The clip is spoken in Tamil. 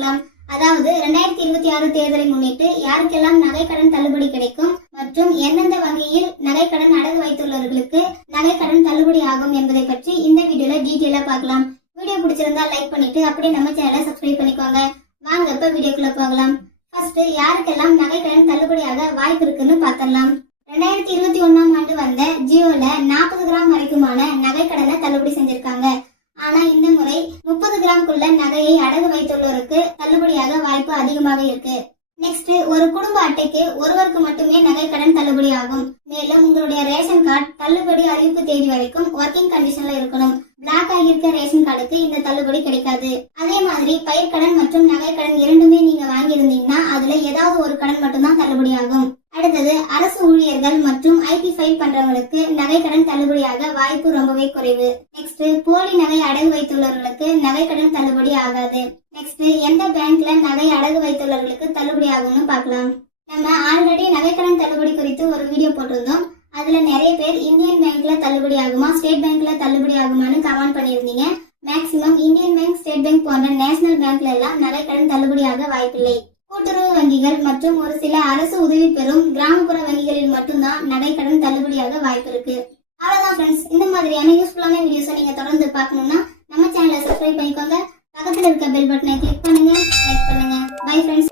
பார்க்கலாம். அதாவது 2026 தேர்தலை முன்னிட்டு யாருக்கெல்லாம் நகைக்கடன் தள்ளுபடி கிடைக்கும் மற்றும் எந்தெந்த வகையில் நகைக்கடன் அடகு வைத்துள்ளவர்களுக்கு நகைக்கடன் தள்ளுபடி ஆகும் என்பதை பற்றி இந்த வீடியோல டீட்டெயிலா பார்க்கலாம். வீடியோ பிடிச்சிருந்தா லைக் பண்ணிட்டு அப்படியே நம்ம சேனலை சப்ஸ்கிரைப் பண்ணிக்கோங்க. வாங்க இப்ப வீடியோக்குள்ள போகலாம். ஃபர்ஸ்ட் யாருக்கெல்லாம் நகைக்கடன் தள்ளுபடியாக வாய்ப்பு இருக்குன்னு பார்த்தரலாம். 2021ஆம் ஆண்டு வந்த ஜியோல 40 கிராம் வரைக்குமான நகைக்கடனை தள்ளுபடி செஞ்சிருக்காங்க. ஆனா இந்த முறை 30 கிராம்குள்ள நகையை அடகு வைத்துள்ளோருக்கு தள்ளுபடியாக வாய்ப்பு அதிகமாக இருக்கு. நெக்ஸ்ட், ஒரு குடும்ப அட்டைக்கு ஒருவருக்கு மட்டுமே நகைக்கடன் தள்ளுபடி ஆகும். மேலும் உங்களுடைய ரேஷன் கார்டு தள்ளுபடி அறிவிப்பு தேதி வரைக்கும் ஒர்க்கிங் கண்டிஷன்ல இருக்கணும். பிளாக் ஆகியிருக்க ரேஷன் கார்டுக்கு இந்த தள்ளுபடி கிடைக்காது. அதே மாதிரி பயிர்க்கடன் மற்றும் நகைக்கடன் இரண்டுமே நீங்க வாங்கி இருந்தீங்கன்னா அதுல ஏதாவது ஒரு கடன் மட்டும்தான் தள்ளுபடி ஆகும். அடுத்தது, அரசு ஊழியர்கள் மற்றும் ஐடி ஃபைல் பண்றவங்களுக்கு நகைக்கடன் தள்ளுபடியாக வாய்ப்பு ரொம்பவே குறைவு. நெக்ஸ்ட், போலி நகை அடகு வைத்துள்ளவர்களுக்கு நகைக்கடன் தள்ளுபடி ஆகாது. நெக்ஸ்ட், எந்த பேங்க்ல நகை அடகு வைத்துள்ளவர்களுக்கு தள்ளுபடி ஆகும்னு பார்க்கலாம். நம்ம ஆல்ரெடி நகைக்கடன் தள்ளுபடி குறித்து ஒரு வீடியோ போட்டிருந்தோம். அதுல நிறைய பேர் இந்தியன் பேங்க்ல தள்ளுபடி ஆகுமா, ஸ்டேட் பேங்க்ல தள்ளுபடி ஆகுமான்னு கமெண்ட் பண்ணியிருந்தீங்க. Maximum Indian bank, state bank போன்ற நேஷனல் பேங்க்ல எல்லாம் நகைக்கடன் தள்ளுபடியாக வாய்ப்பில்லை. கூட்டுறவு வங்கிகள் மற்றும் ஒரு சில அரசு உதவி பெறும் கிராமப்புற வங்கிகளில் மட்டும்தான் நகைக்கடன் தள்ளுபடியாக வாய்ப்பு இருக்கு. அவ்வளவுதான் ஃப்ரெண்ட்ஸ். இந்த மாதிரியான யூஸ்ஃபுல்லான வீடியோஸை நீங்க தொடர்ந்து பார்க்கணும்னா நம்ம சேனலை சப்ஸ்கிரைப் பண்ணிக்கோங்க. பக்கத்துல இருக்க பெல் பட்டனை கிளிக் பண்ணுங்க, லைக் பண்ணுங்க. Bye friends.